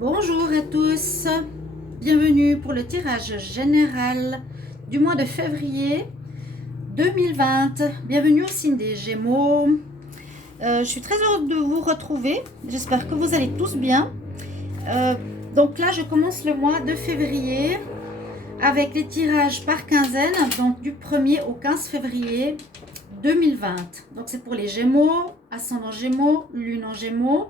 Bonjour à tous, bienvenue pour le tirage général du mois de février 2020. Bienvenue au signe des Gémeaux. Je suis très heureuse de vous retrouver, j'espère que vous allez tous bien. Donc là, je commence le mois de février avec les tirages par quinzaine, donc du 1er au 15 février 2020. Donc c'est pour les Gémeaux, ascendant Gémeaux, lune en Gémeaux.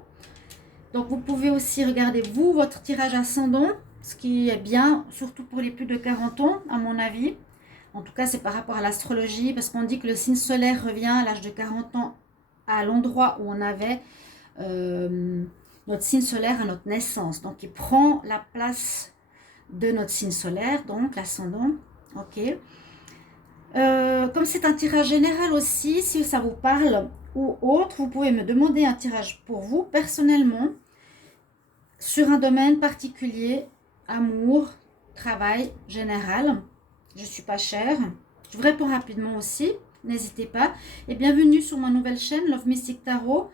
Donc vous pouvez aussi regarder vous votre tirage ascendant, ce qui est bien, surtout pour les plus de 40 ans à mon avis. En tout cas c'est par rapport à l'astrologie, parce qu'on dit que le signe solaire revient à l'âge de 40 ans à l'endroit où on avait notre signe solaire à notre naissance. Donc il prend la place de notre signe solaire, donc l'ascendant. Ok. Comme c'est un tirage général aussi, si ça vous parle ou autre, vous pouvez me demander un tirage pour vous personnellement sur un domaine particulier, amour, travail, général. Je suis pas chère. Je vous réponds rapidement aussi, n'hésitez pas. Et bienvenue sur ma nouvelle chaîne Love Mystic Tarot.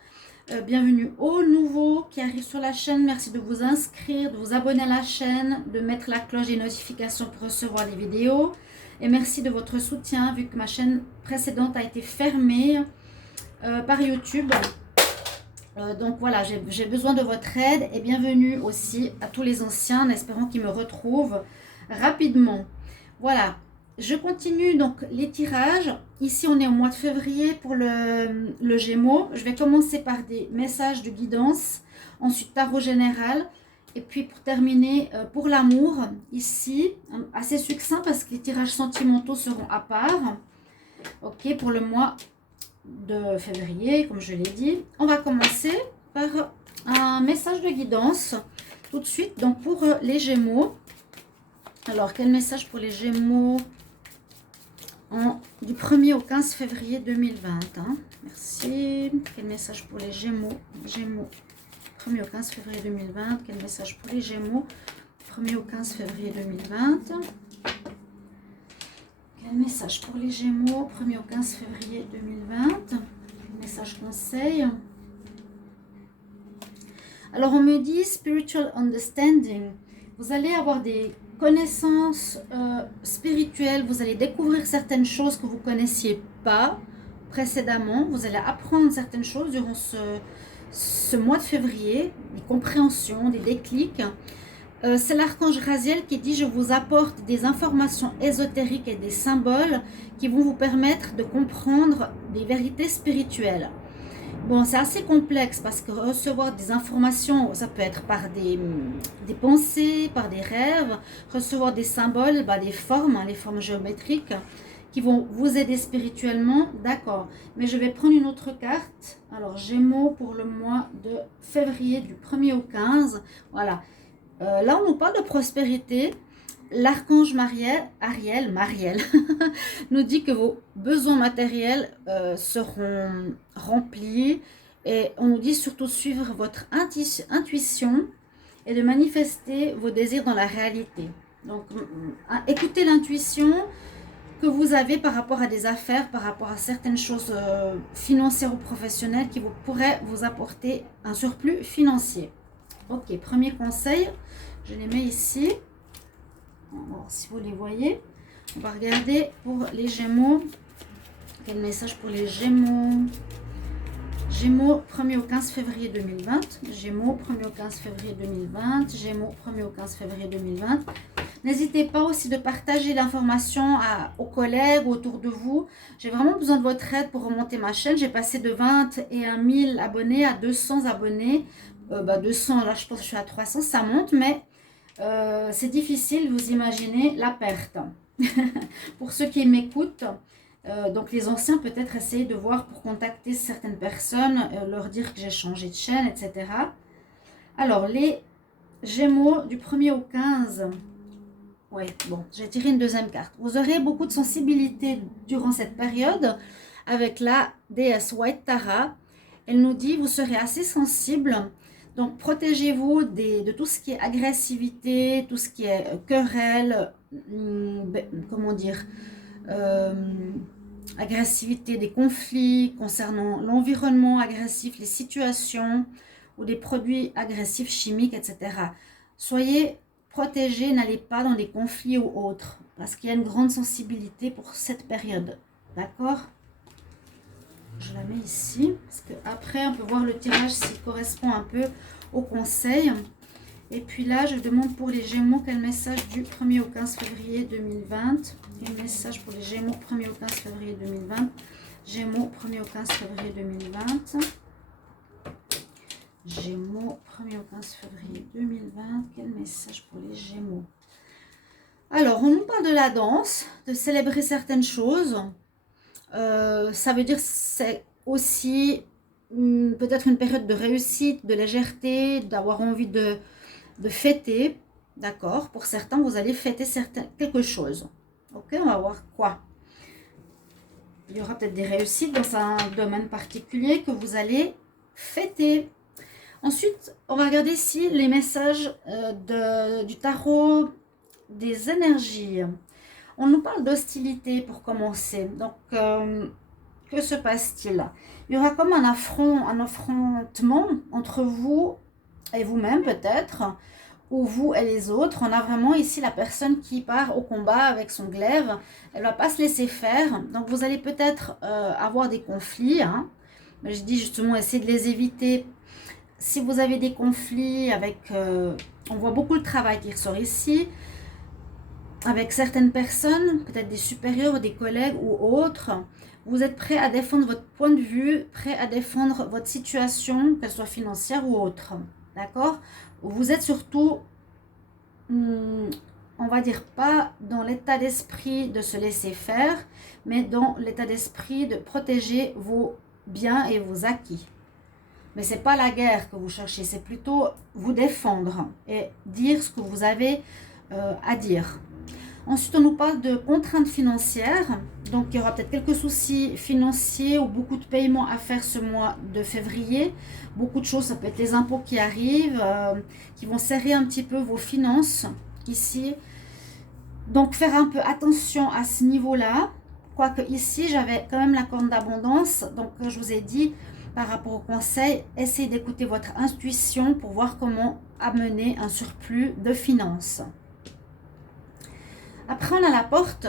Bienvenue aux nouveaux qui arrivent sur la chaîne. Merci de vous inscrire, de vous abonner à la chaîne, de mettre la cloche des notifications pour recevoir les vidéos. Et merci de votre soutien vu que ma chaîne précédente a été fermée par YouTube. Donc voilà, j'ai besoin de votre aide et bienvenue aussi à tous les anciens en espérant qu'ils me retrouvent rapidement. Voilà, je continue donc les tirages. Ici, on est au mois de février pour le Gémeaux. Je vais commencer par des messages de guidance, ensuite tarot général. Et puis pour terminer, pour l'amour, ici, assez succinct parce que les tirages sentimentaux seront à part. Ok, pour le mois de février, comme je l'ai dit. On va commencer par un message de guidance tout de suite. Donc pour les Gémeaux. Alors, quel message pour les Gémeaux du 1er au 15 février 2020 hein. Merci. Quel message pour les Gémeaux? Gémeaux, 1er au 15 février 2020. Quel message pour les Gémeaux 1er au 15 février 2020? Quel message pour les Gémeaux 1er au 15 février 2020? Quel message conseil? Alors, on me dit spiritual understanding. Vous allez avoir des connaissances spirituelles. Vous allez découvrir certaines choses que vous ne connaissiez pas précédemment. Vous allez apprendre certaines choses durant ce mois de février. Des compréhensions, des déclics. C'est l'archange Raziel qui dit « Je vous apporte des informations ésotériques et des symboles qui vont vous permettre de comprendre des vérités spirituelles. » Bon, c'est assez complexe parce que recevoir des informations, ça peut être par des pensées, par des rêves, recevoir des symboles, des formes, les formes géométriques qui vont vous aider spirituellement, d'accord. Mais je vais prendre une autre carte. Alors, Gémeaux pour le mois de février du 1er au 15. Voilà. Là, on nous parle de prospérité. L'archange Ariel nous dit que vos besoins matériels seront remplis. Et on nous dit surtout suivre votre intuition et de manifester vos désirs dans la réalité. Donc, écoutez l'intuition que vous avez par rapport à des affaires, par rapport à certaines choses financières ou professionnelles qui pourraient vous apporter un surplus financier. Ok, premier conseil, je les mets ici. Alors, si vous les voyez, on va regarder pour les Gémeaux. Quel message pour les Gémeaux? Gémeaux 1er au 15 février 2020. Gémeaux 1er au 15 février 2020. Gémeaux 1er au 15 février 2020. N'hésitez pas aussi de partager l'information aux collègues autour de vous. J'ai vraiment besoin de votre aide pour remonter ma chaîne. J'ai passé de 21 000 abonnés à 200 abonnés. 200, là je pense que je suis à 300, ça monte, mais c'est difficile, vous imaginez la perte. Pour ceux qui m'écoutent, donc les anciens peut-être essayer de voir pour contacter certaines personnes, leur dire que j'ai changé de chaîne, etc. Alors les Gémeaux du 1er au 15, ouais, bon, j'ai tiré une deuxième carte. Vous aurez beaucoup de sensibilité durant cette période avec la déesse White Tara. Elle nous dit, vous serez assez sensible. Donc, protégez-vous de tout ce qui est agressivité, tout ce qui est querelle, comment dire, agressivité des conflits concernant l'environnement agressif, les situations ou des produits agressifs chimiques, etc. Soyez protégés, n'allez pas dans des conflits ou autres, parce qu'il y a une grande sensibilité pour cette période. D'accord? Je la mets ici, parce qu'après, on peut voir le tirage s'il correspond un peu au conseil. Et puis là, je demande pour les Gémeaux quel message du 1er au 15 février 2020. Un message pour les Gémeaux 1er au 15 février 2020. Gémeaux 1er au 15 février 2020. Gémeaux 1er au 15 février 2020. Quel message pour les Gémeaux? Alors, on nous parle de la danse, de célébrer certaines choses. Ça veut dire que c'est aussi peut-être une période de réussite, de légèreté, d'avoir envie de fêter. D'accord? Pour certains, vous allez fêter quelque chose. Ok, on va voir quoi. Il y aura peut-être des réussites dans un domaine particulier que vous allez fêter. Ensuite, on va regarder ici les messages du tarot des énergies. On nous parle d'hostilité pour commencer. Donc, que se passe-t-il? Il y aura comme un affrontement entre vous et vous-même peut-être, ou vous et les autres. On a vraiment ici la personne qui part au combat avec son glaive. Elle ne va pas se laisser faire. Donc, vous allez peut-être avoir des conflits. Hein. Mais je dis justement, essayez de les éviter. Si vous avez des conflits avec... on voit beaucoup le travail qui ressort ici. Avec certaines personnes, peut-être des supérieurs, des collègues ou autres, vous êtes prêt à défendre votre point de vue, prêt à défendre votre situation, qu'elle soit financière ou autre. D'accord? Vous êtes surtout, on va dire, pas dans l'état d'esprit de se laisser faire, mais dans l'état d'esprit de protéger vos biens et vos acquis. Mais ce n'est pas la guerre que vous cherchez, c'est plutôt vous défendre et dire ce que vous avez à dire. Ensuite, on nous parle de contraintes financières. Donc, il y aura peut-être quelques soucis financiers ou beaucoup de paiements à faire ce mois de février. Beaucoup de choses, ça peut être les impôts qui arrivent, qui vont serrer un petit peu vos finances ici. Donc, faire un peu attention à ce niveau-là. Quoique ici, j'avais quand même la corne d'abondance. Donc, je vous ai dit, par rapport au conseil, essayez d'écouter votre intuition pour voir comment amener un surplus de finances. Après, on a la porte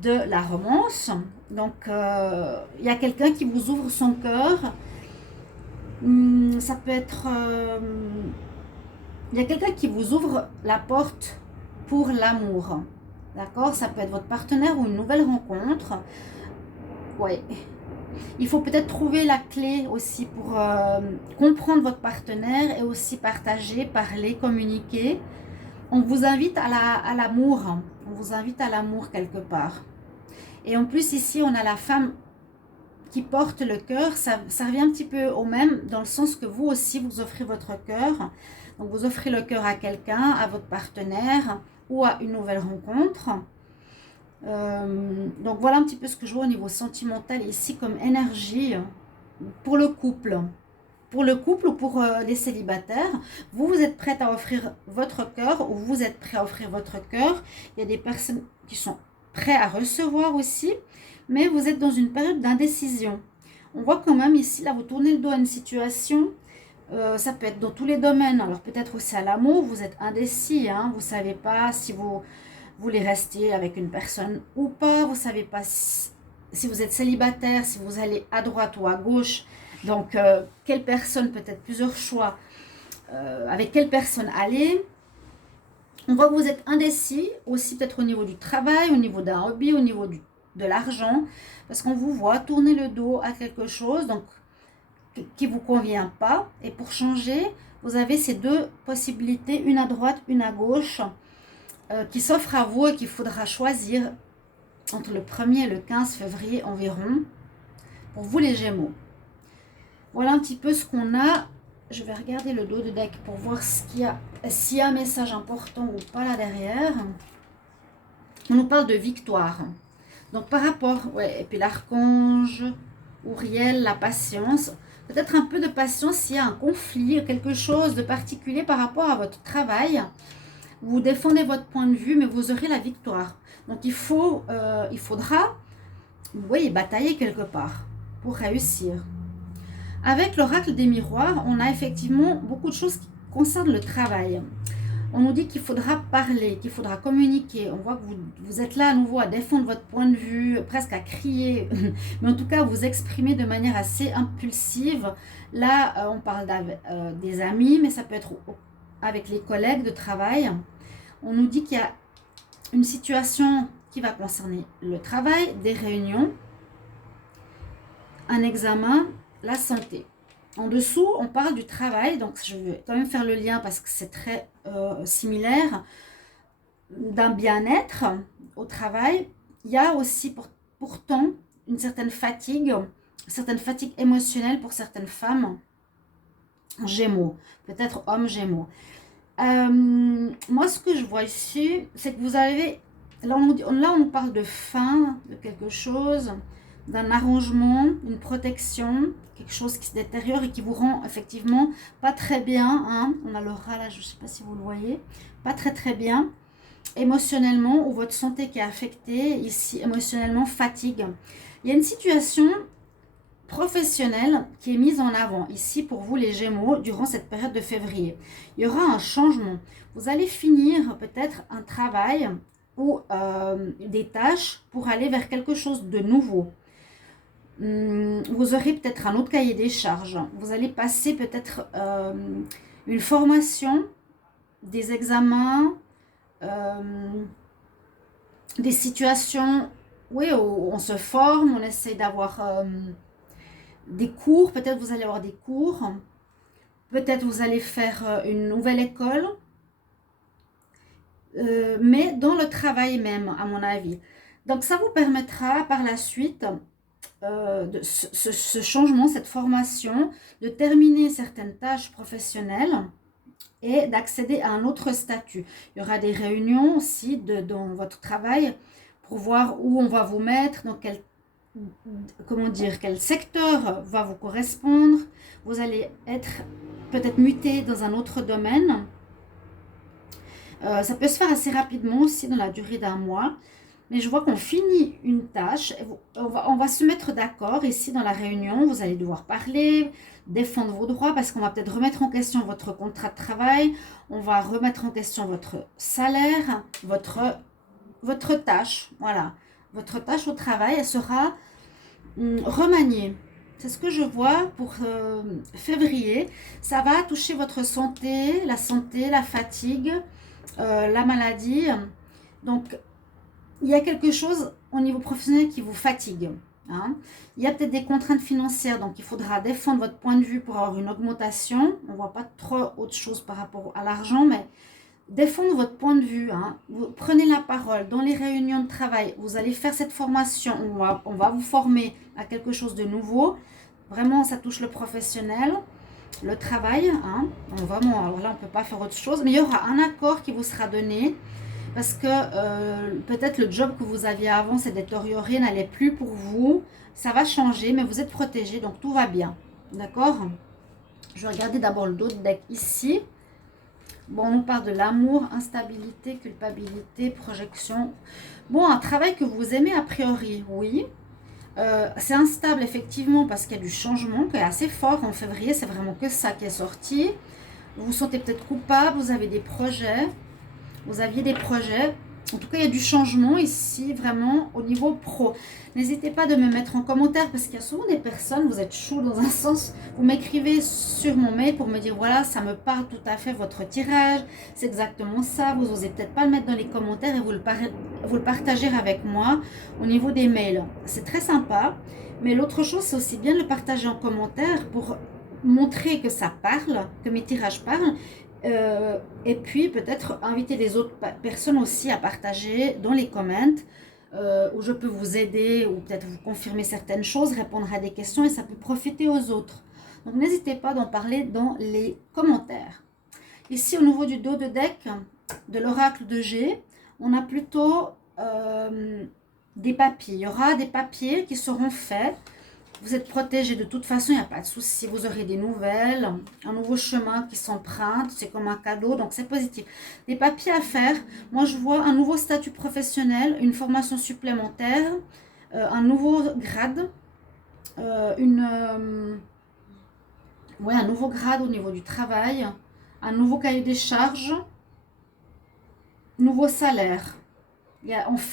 de la romance. Donc, il y a quelqu'un qui vous ouvre son cœur. Ça peut être... il y a quelqu'un qui vous ouvre la porte pour l'amour. D'accord? Ça peut être votre partenaire ou une nouvelle rencontre. Oui. Il faut peut-être trouver la clé aussi pour comprendre votre partenaire et aussi partager, parler, communiquer. On vous invite à l'amour. On vous invite à l'amour quelque part. Et en plus, ici, on a la femme qui porte le cœur. Ça revient un petit peu au même, dans le sens que vous aussi, vous offrez votre cœur. Donc, vous offrez le cœur à quelqu'un, à votre partenaire ou à une nouvelle rencontre. Donc, voilà un petit peu ce que je vois au niveau sentimental ici comme énergie pour le couple. Pour le couple ou pour les célibataires, vous êtes prête à offrir votre cœur ou vous êtes prêt à offrir votre cœur. Il y a des personnes qui sont prêtes à recevoir aussi, mais vous êtes dans une période d'indécision. On voit quand même ici, là, vous tournez le dos à une situation, ça peut être dans tous les domaines. Alors peut-être aussi à l'amour, vous êtes indécis, hein, vous ne savez pas si vous voulez rester avec une personne ou pas, vous ne savez pas si vous êtes célibataire, si vous allez à droite ou à gauche. Donc, quelle personne, peut-être plusieurs choix, avec quelle personne aller. On voit que vous êtes indécis, aussi peut-être au niveau du travail, au niveau d'un hobby, au niveau de l'argent, parce qu'on vous voit tourner le dos à quelque chose donc, qui ne vous convient pas. Et pour changer, vous avez ces deux possibilités, une à droite, une à gauche, qui s'offrent à vous et qu'il faudra choisir entre le 1er et le 15 février environ, pour vous les Gémeaux. Voilà un petit peu ce qu'on a. Je vais regarder le dos de deck pour voir s'il y a un message important ou pas là derrière. On nous parle de victoire. Donc par rapport, ouais, et puis l'archange, Uriel, la patience. Peut-être un peu de patience s'il y a un conflit, quelque chose de particulier par rapport à votre travail. Vous défendez votre point de vue, mais vous aurez la victoire. Donc il faudra, vous voyez, batailler quelque part pour réussir. Avec l'oracle des miroirs, on a effectivement beaucoup de choses qui concernent le travail. On nous dit qu'il faudra parler, qu'il faudra communiquer. On voit que vous êtes là à nouveau à défendre votre point de vue, presque à crier, mais en tout cas vous exprimer de manière assez impulsive. Là, on parle des amis, mais ça peut être avec les collègues de travail. On nous dit qu'il y a une situation qui va concerner le travail, des réunions, un examen, la santé. En dessous, on parle du travail, donc je vais quand même faire le lien parce que c'est très similaire, d'un bien-être au travail. Il y a aussi pourtant une certaine fatigue émotionnelle pour certaines femmes Gémeaux, peut-être hommes Gémeaux. Moi, ce que je vois ici, c'est que vous avez, là on nous parle de fin, de quelque chose, d'un arrangement, une protection, quelque chose qui se détériore et qui vous rend effectivement pas très bien. Hein. On a le rat là, je ne sais pas si vous le voyez, pas très bien. Émotionnellement, ou votre santé qui est affectée, ici émotionnellement, fatigue. Il y a une situation professionnelle qui est mise en avant ici pour vous les Gémeaux durant cette période de février. Il y aura un changement. Vous allez finir peut-être un travail ou des tâches pour aller vers quelque chose de nouveau. Vous aurez peut-être un autre cahier des charges. Vous allez passer peut-être une formation, des examens, des situations, oui, où on se forme, on essaie d'avoir des cours, peut-être vous allez avoir des cours, peut-être vous allez faire une nouvelle école, mais dans le travail même, à mon avis. Donc ça vous permettra par la suite, de ce changement, cette formation, de terminer certaines tâches professionnelles et d'accéder à un autre statut. Il y aura des réunions aussi dans votre travail pour voir où on va vous mettre, dans quel secteur va vous correspondre. Vous allez être peut-être muté dans un autre domaine. Ça peut se faire assez rapidement aussi dans la durée d'un mois. Mais je vois qu'on finit une tâche. On va se mettre d'accord ici dans la réunion. Vous allez devoir parler, défendre vos droits parce qu'on va peut-être remettre en question votre contrat de travail. On va remettre en question votre salaire, votre tâche. Voilà. Votre tâche au travail, elle sera remaniée. C'est ce que je vois pour février. Ça va toucher votre santé, la fatigue, la maladie. Donc, il y a quelque chose au niveau professionnel qui vous fatigue. Hein. Il y a peut-être des contraintes financières, donc il faudra défendre votre point de vue pour avoir une augmentation. On ne voit pas trop autre chose par rapport à l'argent, mais défendre votre point de vue. Hein. Vous prenez la parole dans les réunions de travail. Vous allez faire cette formation. On va vous former à quelque chose de nouveau. Vraiment, ça touche le professionnel, le travail. Hein. Vraiment, alors là, on ne peut pas faire autre chose. Mais il y aura un accord qui vous sera donné. Parce que peut-être le job que vous aviez avant s'est détérioré, n'allait plus pour vous. Ça va changer, mais vous êtes protégé, donc tout va bien. D'accord? Je vais regarder d'abord le dos de deck ici. Bon, on nous parle de l'amour, instabilité, culpabilité, projection. Bon, un travail que vous aimez a priori, oui. C'est instable effectivement parce qu'il y a du changement qui est assez fort en février. C'est vraiment que ça qui est sorti. Vous vous sentez peut-être coupable, vous avez des projets. Vous aviez des projets. En tout cas, il y a du changement ici, vraiment, au niveau pro. N'hésitez pas de me mettre en commentaire, parce qu'il y a souvent des personnes, vous êtes chaud dans un sens, vous m'écrivez sur mon mail pour me dire, voilà, ça me parle tout à fait, votre tirage, c'est exactement ça. Vous n'osez peut-être pas le mettre dans les commentaires et vous le partagez avec moi au niveau des mails. C'est très sympa, mais l'autre chose, c'est aussi bien de le partager en commentaire pour montrer que ça parle, que mes tirages parlent. Et puis peut-être inviter les autres personnes aussi à partager dans les commentaires où je peux vous aider ou peut-être vous confirmer certaines choses, répondre à des questions et ça peut profiter aux autres. Donc n'hésitez pas d'en parler dans les commentaires. Ici au niveau du dos de deck de l'oracle de G, on a plutôt des papiers. Il y aura des papiers qui seront faits. Vous êtes protégé de toute façon, il n'y a pas de souci. Vous aurez des nouvelles, un nouveau chemin qui s'emprunte. C'est comme un cadeau, donc c'est positif. Des papiers à faire. Moi, je vois un nouveau statut professionnel, une formation supplémentaire, un nouveau grade, Ouais, un nouveau grade au niveau du travail, un nouveau cahier des charges, nouveau salaire.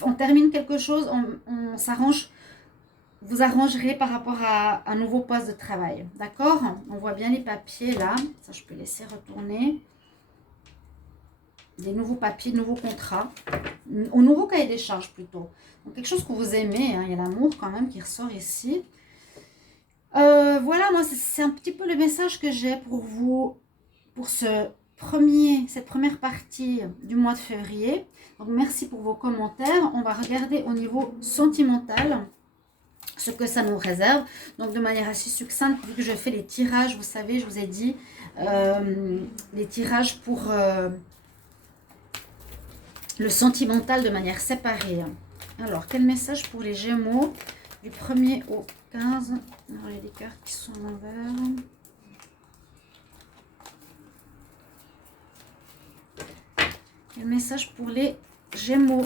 On termine quelque chose, on s'arrange, vous arrangerez par rapport à un nouveau poste de travail. D'accord? On voit bien les papiers là. Ça, je peux laisser retourner. Des nouveaux papiers, de nouveaux contrats. Au nouveau cahier des charges plutôt. Donc, quelque chose que vous aimez. Hein. Il y a l'amour quand même qui ressort ici. Voilà, moi, c'est un petit peu le message que j'ai pour vous, pour cette première partie du mois de février. Donc, merci pour vos commentaires. On va regarder au niveau sentimental ce que ça nous réserve. Donc, de manière assez succincte, vu que je fais les tirages, vous savez, je vous ai dit, les tirages pour le sentimental de manière séparée. Alors, quel message pour les Gémeaux du 1er au 15? Alors, il y a des cartes qui sont à l'envers. Quel message pour les Gémeaux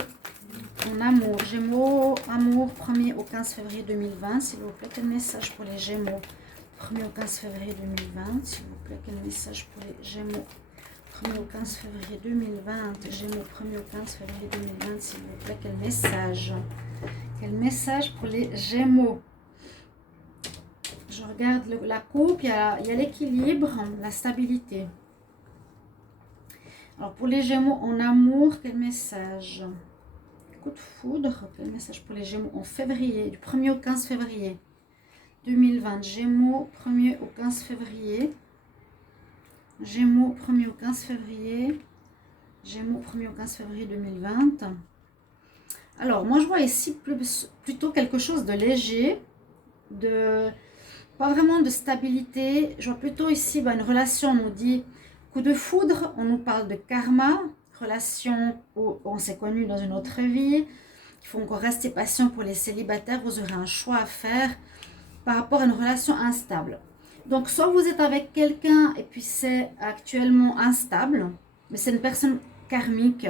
en amour? Gémeaux, amour, 1er au 15 février 2020, s'il vous plaît. Quel message pour les Gémeaux 1er au 15 février 2020, s'il vous plaît. Quel message pour les Gémeaux 1er au 15 février 2020, Gémeaux 1er au 15 février 2020, s'il vous plaît. Quel message? Quel message pour les Gémeaux? Je regarde la coupe, il y a l'équilibre, la stabilité. Alors pour les Gémeaux en amour, quel message? Coup de foudre, quel message pour les Gémeaux en février, du 1er au 15 février 2020, Gémeaux 1er au 15 février, Gémeaux 1er au 15 février, Gémeaux 1er au 15 février 2020. Alors moi je vois ici plutôt quelque chose de léger, pas vraiment de stabilité. Je vois plutôt ici une relation, on nous dit coup de foudre, on nous parle de karma, relation où on s'est connu dans une autre vie. Il faut encore rester patient pour les célibataires, vous aurez un choix à faire par rapport à une relation instable. Donc soit vous êtes avec quelqu'un et puis c'est actuellement instable, mais c'est une personne karmique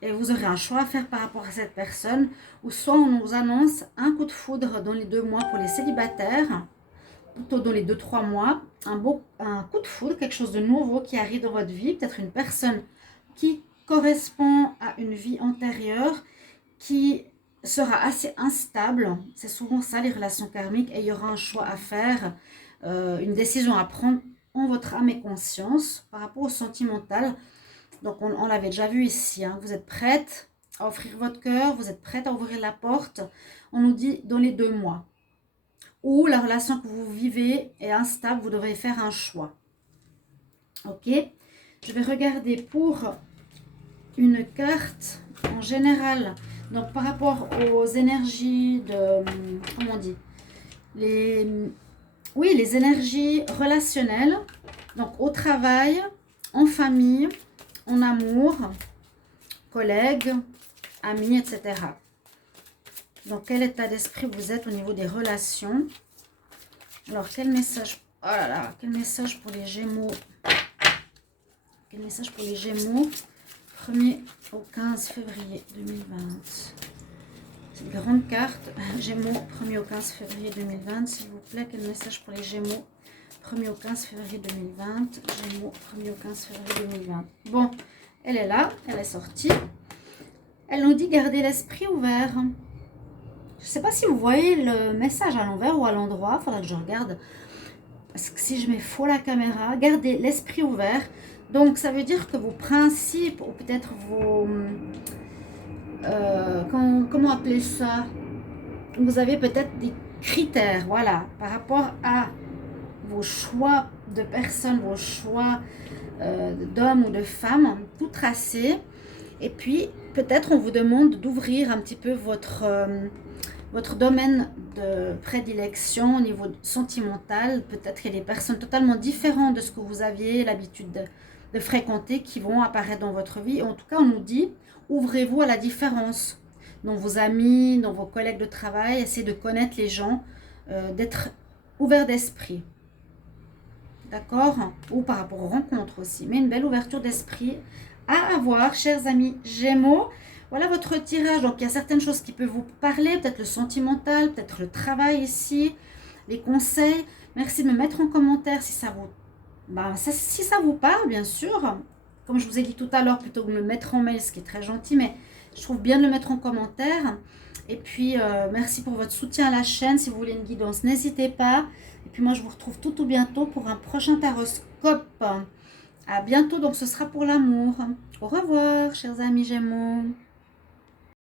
et vous aurez un choix à faire par rapport à cette personne, ou soit on nous annonce un coup de foudre dans les 2 mois pour les célibataires, plutôt dans les 2-3 mois, un coup de foudre, quelque chose de nouveau qui arrive dans votre vie, peut-être une personne qui correspond à une vie antérieure, qui sera assez instable. C'est souvent ça les relations karmiques, et il y aura un choix à faire, une décision à prendre en votre âme et conscience par rapport au sentimental. Donc on l'avait déjà vu ici, hein. Vous êtes prête à offrir votre cœur, vous êtes prête à ouvrir la porte. On nous dit dans les 2 mois. Ou la relation que vous vivez est instable, vous devez faire un choix. Ok, je vais regarder pour une carte en général. Donc par rapport aux énergies de, comment on dit, les énergies relationnelles. Donc au travail, en famille, en amour, collègues, amis, etc. Donc, quel état d'esprit vous êtes au niveau des relations? Alors, quel message? Oh là là, quel message pour les Gémeaux? Quel message pour les Gémeaux? 1er au 15 février 2020. C'est une grande carte. Gémeaux, 1er au 15 février 2020, s'il vous plaît. Quel message pour les Gémeaux? 1er au 15 février 2020. Gémeaux, 1er au 15 février 2020. Bon, elle est là, elle est sortie. Elle nous dit garder l'esprit ouvert. Je ne sais pas si vous voyez le message à l'envers ou à l'endroit. Il faudra que je regarde. Parce que si je mets faux la caméra, gardez l'esprit ouvert. Donc, ça veut dire que vos principes, ou peut-être vos... comment appeler ça? Vous avez peut-être des critères, voilà, par rapport à vos choix de personnes, vos choix d'hommes ou de femmes, tout tracé. Et puis, peut-être on vous demande d'ouvrir un petit peu votre domaine de prédilection au niveau sentimental. Peut-être qu'il y a des personnes totalement différentes de ce que vous aviez l'habitude de fréquenter qui vont apparaître dans votre vie. En tout cas, on nous dit, ouvrez-vous à la différence. Dans vos amis, dans vos collègues de travail, essayez de connaître les gens, d'être ouvert d'esprit. D'accord? Ou par rapport aux rencontres aussi. Mais une belle ouverture d'esprit à avoir, chers amis Gémeaux. Voilà votre tirage. Donc, il y a certaines choses qui peuvent vous parler. Peut-être le sentimental, peut-être le travail ici, les conseils. Merci de me mettre en commentaire si ça vous, si ça vous parle, bien sûr. Comme je vous ai dit tout à l'heure, plutôt que de me mettre en mail, ce qui est très gentil, mais je trouve bien de le mettre en commentaire. Et puis, merci pour votre soutien à la chaîne. Si vous voulez une guidance, n'hésitez pas. Et puis moi, je vous retrouve tout bientôt pour un prochain taroscope. À bientôt, donc ce sera pour l'amour. Au revoir, chers amis Gémeaux.